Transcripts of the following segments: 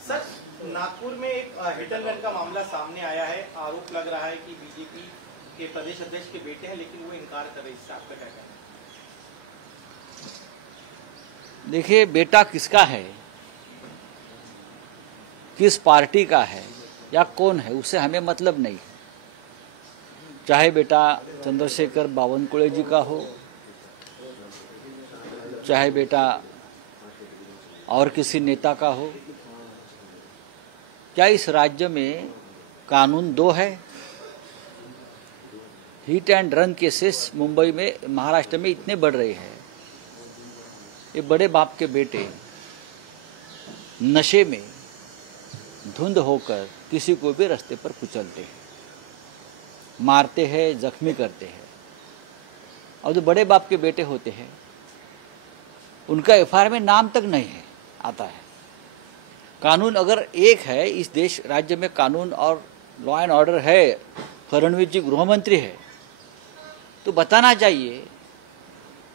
Sir, Nagpur में एक hit and run का मामला सामने आया है। आरोप लग रहा है कि बीजेपी के प्रदेश अध्यक्ष के बेटे हैं, लेकिन वो इनकार कर रहे हैं। इससे आपका क्या कहना है? देखिए, बेटा किसका है, किस पार्टी का है या कौन है, उससे हमें मतलब नहीं। चाहे बेटा चंद्रशेखर बावनकुळे जी का हो, चाहे बेटा और किसी नेता का हो। क्या इस राज्य में कानून दो है? Hit and run cases Mumbai में, महाराष्ट्र में इतने बढ़ रहे हैं। ये बड़े बाप के बेटे नशे में धुंध होकर किसी को भी रास्ते पर कुचलते हैं, मारते हैं, जख्मी करते हैं। और जो बड़े बाप के बेटे होते हैं उनका एफआईआर में नाम तक नहीं है, आता है। कानून अगर एक है, इस देश राज्य में कानून और लॉ एंड ऑर्डर है, फडणवीस जी गृह मंत्री है, तो बताना चाहिए।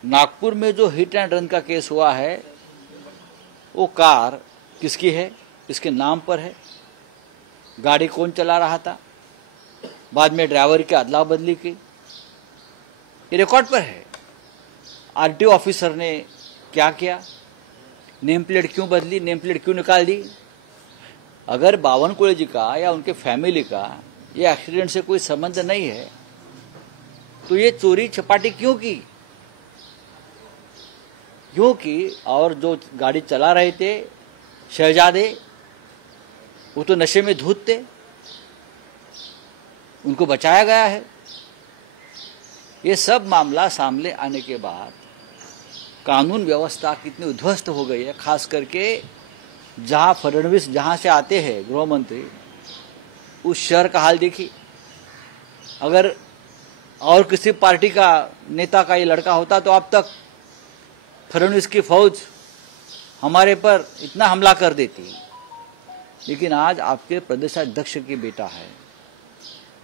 नागपुर में जो हिट एंड रन का केस हुआ है, वो कार किसकी है, किसके नाम पर है, गाड़ी कौन चला रहा था, बाद में ड्राइवर की अदला बदली की, ये रिकॉर्ड पर है। आरटीओ ऑफिसर ने क्या किया, नेम प्लेट क्यों बदली, नेम प्लेट क्यों निकाल दी। अगर बावनकुळे जी का या उनके फैमिली का ये एक्सीडेंट से कोई संबंध नहीं है, तो ये चोरी छपाटी क्यों की, और जो गाड़ी चला रहे थे शहजादे, वो तो नशे में धूत थे, उनको बचाया गया है। ये सब मामला सामने आने के बाद कानून व्यवस्था कितनी उध्वस्त हो गई है। खास करके जहां फडणवीस जहां से आते हैं गृह मंत्री, उस शहर का हाल देखिए। अगर और किसी पार्टी का नेता का ये लड़का होता तो अब तक फडणवीस की फौज हमारे पर इतना हमला कर देती। लेकिन आज आपके प्रदेशाध्यक्ष की बेटा है,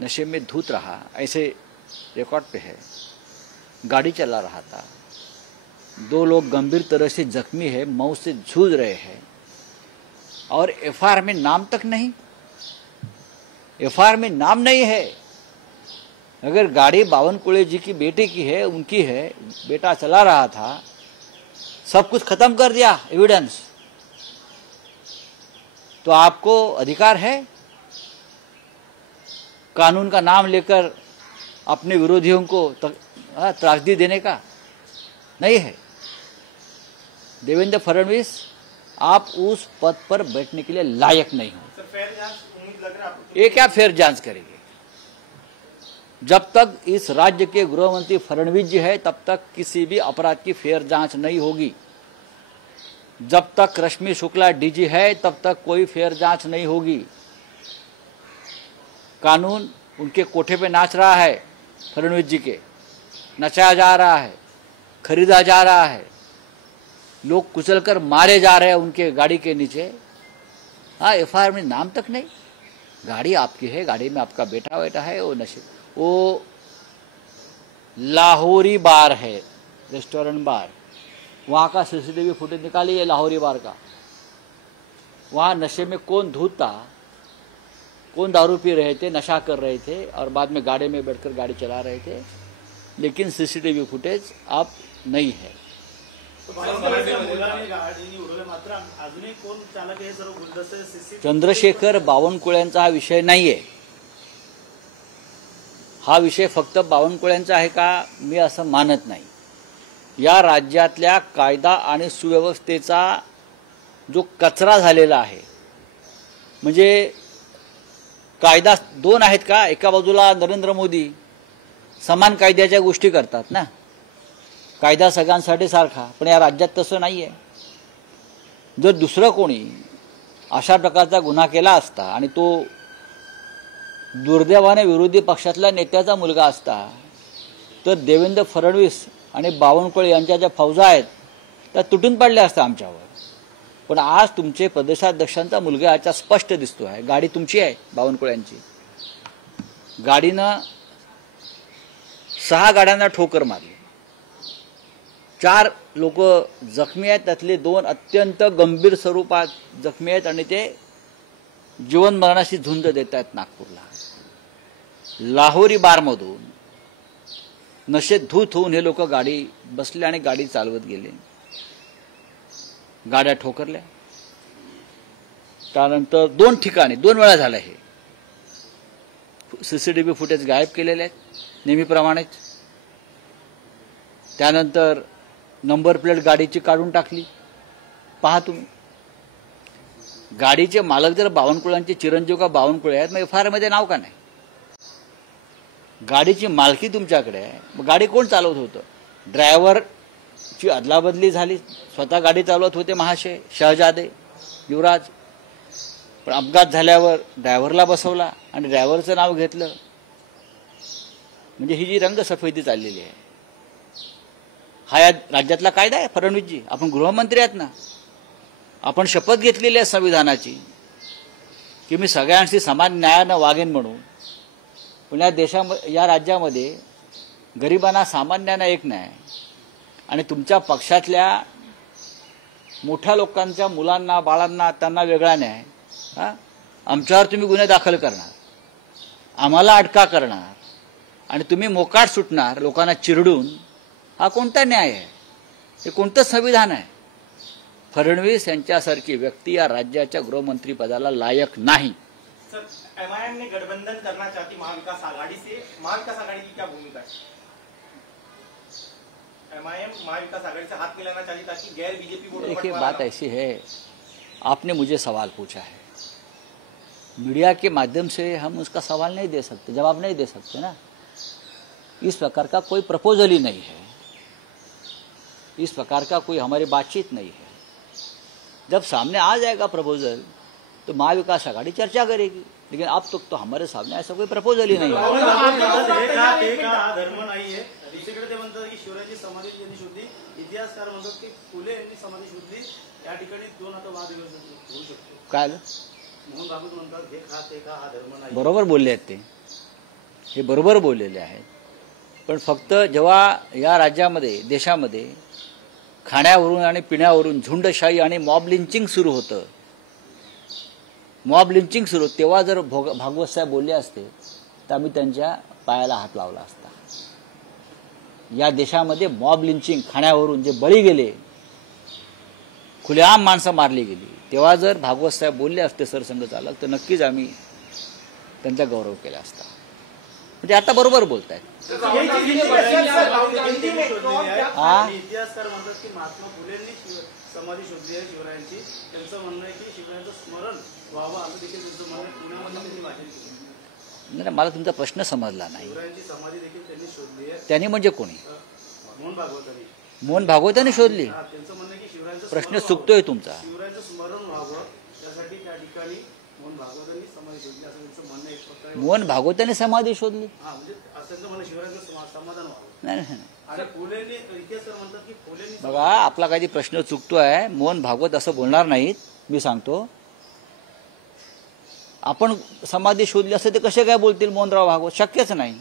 नशे में धूत रहा, ऐसे रिकॉर्ड पे है, गाड़ी चला रहा था, 2 लोग गंभीर तरह से जख्मी है, मौत से जूझ रहे हैं, और एफआईआर में नाम तक नहीं। एफआईआर में नाम नहीं है। अगर गाड़ी बावनकुळे जी की बेटे की है, उनकी है, बेटा चला रहा था, सब कुछ खत्म कर दिया एविडेंस, तो आपको अधिकार है कानून का नाम लेकर अपने विरोधियों को त्रासदी देने का? नहीं है। देवेंद्र फडणवीस, आप उस पद पर बैठने के लिए लायक नहीं हो। ये क्या फेयर जांच करेंगे? जब तक इस राज्य के गृह मंत्री फडणवीस जी है, तब तक किसी भी अपराध की फेयर जांच नहीं होगी। जब तक रश्मि शुक्ला डीजी है, तब तक कोई फेयर जांच नहीं होगी। कानून उनके कोठे पे नाच रहा है, फडणवीस जी के नचाया जा रहा है, खरीदा जा रहा है, लोग कुचलकर मारे जा रहे हैं उनके गाड़ी के नीचे। हाँ, एफआईआर में नाम तक नहीं। गाड़ी आपकी है, गाड़ी में आपका बेटा बेटा है, वो नशे, वो लाहौरी बार है, रेस्टोरेंट बार, वहाँ का सीसीटीवी फुटेज निकालिए लाहौरी बार का। वहाँ नशे में कौन धूत था, कौन दारू पी रहे थे, नशा कर रहे थे, और बाद में गाड़ी में बैठकर गाड़ी चला रहे थे, लेकिन सीसीटीवी फुटेज आप नहीं है। चंद्रशेखर बावनकुळेंचा हा विषय नाहीये। हा विषय फक्त बावनकुळेंचा आहे का, मी असं मानत नाही। या राज्यातल्या कायदा आणि सुव्यवस्थेचा जो कचरा झालेला आहे, म्हणजे कायदा 2 आहेत का? एका बाजूला नरेंद्र मोदी समान कायद्याच्या गोष्टी करतात ना, कायदा सगळ्यांसाठी सारखा, पण या राज्यात तसं नाहीये। जर दुसरं कोणी अशा प्रकारचा गुन्हा केला असता आणि तो दुर्दैवाने विरोधी पक्षातल्या नेत्याचा मुलगा असता, तर देवेंद्र फडणवीस आणि बावनकुळे यांच्या ज्या फौजा आहेत त्या तुटून पडल्या असत्या आमच्यावर। पण आज तुमचे प्रदेशाध्यक्षांचा मुलगा याच्या स्पष्ट दिसतो आहे। गाडी तुमची आहे, बावनकुळ्यांची। गाडीनं 6 गाड्यांना ठोकर मारली, 4 लोक जखमी आहेत, त्यातले 2 अत्यंत गंभीर स्वरूपात जखमी आहेत आणि ते जीवन मरणाशी झुंज देत आहेत नागपूरला. लाहोरी बारमधून नशेत धूत होऊन हे लोक गाडी बसले आणि गाडी चालवत गेले. गाड्या ठोकरल्या. त्यानंतर 2 ठिकाणी 2 वेळा झालं. हे सीसीटीव्ही फुटेज गायब केलेले आहेत नेहमीप्रमाणेच. त्यानंतर नंबर प्लेट गाडीची काढून टाकली. पहा तुम्ही, गाडीचे मालक जर बावनकुळ्यांचे चिरंजीव का बावनकुळे आहेत, मग FIR मध्ये नाव का नाही? गाडीची मालकी तुमच्याकडे आहे, मग गाडी कोण चालवत होतं? ड्रायव्हरची अदलाबदली झाली, स्वतः गाडी चालवत होते महाशय शहजादे युवराज, पण अपघात झाल्यावर ड्रायव्हरला बसवला आणि ड्रायव्हरचं नाव घेतलं. म्हणजे ही जी रंगसफेदी चाललेली आहे, हा या राज्यातला कायदा आहे. फडणवीसजी, आपण गृहमंत्री आहेत ना, आपण शपथ घेतलेली आहे संविधानाची की मी सगळ्यांशी समान न्यायानं वागेन म्हणून. पण या राज्यामध्ये गरिबांना सामान्यांना एक न्याय आणि तुमच्या पक्षातल्या मोठ्या लोकांच्या मुलांना बाळांना त्यांना वेगळा न्याय. आमच्यावर तुम्ही गुन्हे दाखल करणार, आम्हाला अटका करणार आणि तुम्ही मोकाट सुटणार लोकांना चिरडून. हा कोणता न्याय आहे? हे कोणतं संविधान आहे? फडणवीस यांच्यासारखी व्यक्ती या राज्याच्या गृहमंत्री पदाला लायक नाही. सर, MIM ने गठबंधन करना चाहती महाविकास आघाड़ी से, महाविकास आघाड़ी की क्या भूमिका है? MIM महाविकास आघाड़ी से हाथ मिलाना चाहती ताकि गैर बीजेपी वोटों को देखिए, बात ऐसी है, आपने मुझे सवाल पूछा है, मीडिया के माध्यम से हम उसका सवाल नहीं दे सकते, जवाब नहीं दे सकते ना. इस प्रकार का कोई प्रपोजल ही नहीं है, इस प्रकार का कोई हमारी बातचीत नहीं है. जब सामने आ जाएगा प्रपोजल तो महाविकास आघाड़ी चर्चा करेगी, लेकिन अब तक तो हमारे सामने ऐसा कोई प्रपोजल ही नहीं है. धर्म नाही आहे. दुसरीकडे ते म्हणतात की शिवरायांची समाधी यांनी शोधली, इतिहासकार म्हणतात की फुले यांनी समाधी शोधली. या ठिकाणी 2 आता वाद होऊ शकतो. काय मोहन भागवत म्हणतात हे खा ते खा, हा धर्म नाही. बरोबर बोलले आहेत ते, हे बरोबर बोललेले आहेत. पण फक्त जेव्हा या राज्यामध्ये देशामध्ये खाण्यावरून आणि पिण्यावरून झुंडशाही आणि मॉब लिंचिंग सुरू होतं, तेव्हा जर भागवत साहेब बोलले असते तर आम्ही त्यांच्या पायाला हात लावला असता. या देशामध्ये मॉब लिंचिंग खाण्यावरून जे बळी गेले, खुलेआम माणसं मारली गेली, तेव्हा जर भागवत साहेब बोलले असते सरसंघ चालक, तर नक्कीच आम्ही त्यांचा गौरव केला असता. म्हणजे आता बरोबर बोलतायत. इतिहासकार म्हणतात की महात्मा फुलेंनी समाधी शोधली आहे शिवरायांची. त्यांचं म्हणणं आहे की शिवरायांचं स्मरण व्हावं असं देखील त्यांचं म्हणणं आहे. पुण्यामध्ये वाचन केलं. नाही, मला तुमचा प्रश्न समजला नाही. शिवरायांची समाधी देखील त्यांनी शोधली आहे. त्यांनी म्हणजे कोणी? मोहन भागवतांनी. मोहन भागवतांनी शोधली. त्यांचं म्हणणं आहे की शिवरायांचं प्रश्न चुकतोय तुमचा. शिवरायांचं स्मरण व्हावं त्यासाठी त्या ठिकाणी मोहन भागवतांनी समाधी शोधली असं त्यांचं म्हणणं आहे. मोहन भागवतांनी समाधी शोधली? म्हणजे असं म्हणणं शिवरायांचं समाधान व्हावं. नाही. आणि फुलेंनी इतिहासकार म्हणतात की फुलेंनी. बघा, आपला काही प्रश्न चुकतो आहे. मोहन भागवत असं बोलणार नाहीत, मी सांगतो. आपण समाधी शोधली असं ते कसे काय बोलतील मोहनराव भागवत? शक्यच नाही.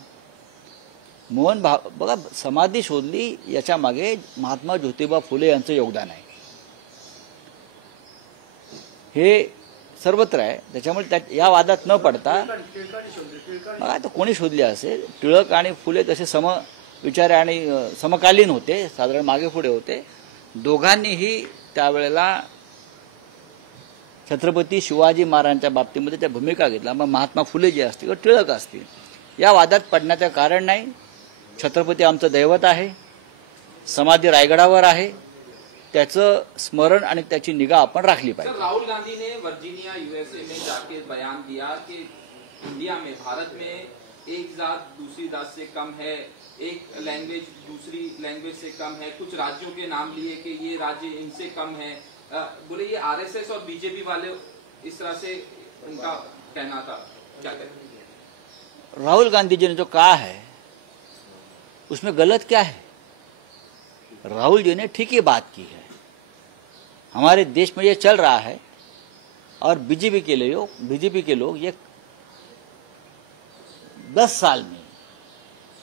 बघा, समाधी शोधली याच्या मागे महात्मा ज्योतिबा फुले यांचं योगदान आहे, हे सर्वत्र आहे. त्याच्यामुळे या वादात न पडता बघा, तर कोणी शोधली असेल, टिळक आणि फुले तसे समविचारी आणि समकालीन होते, साधारण मागे पुढे होते. दोघांनीही त्यावेळेला छत्रपती शिवाजी महाराजांच्या बाबतीमध्ये त्या भूमिका घेतला. मग महात्मा फुले जे असतील किंवा टिळक असतील, या वादात पडण्याचं कारण नाही. छत्रपती आमचं दैवत आहे, समाधी रायगडावर आहे, त्याचं स्मरण आणि त्याची निगा आपण राखली पाहिजे. राहुल गांधी ने वर्जीनिया USA में जाके बयान दिया कि इंडिया में, भारत में एक जात दूसरी जात से कम है, एक लैंग्वेज दूसरी लैंग्वेज से कम है, कुछ राज्यों के नाम लिए कि ये राज्य इनसे कम है. बोले ये RSS और BJP वाले इस तरह से उनका कहना था, क्या कहें? राहुल गांधी जी ने जो कहा है उसमें गलत क्या है? राहुल जी ने ठीक ही बात की है. हमारे देश में ये चल रहा है और बीजेपी के लोग ये 10 साल में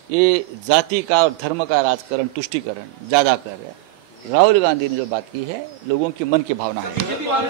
ये जाति का और धर्म का राजकारण, तुष्टीकरण ज्यादा कर रहे हैं. राहुल गांधी ने जो बात की है लोगों की मन की भावना है। बीजेपी वाले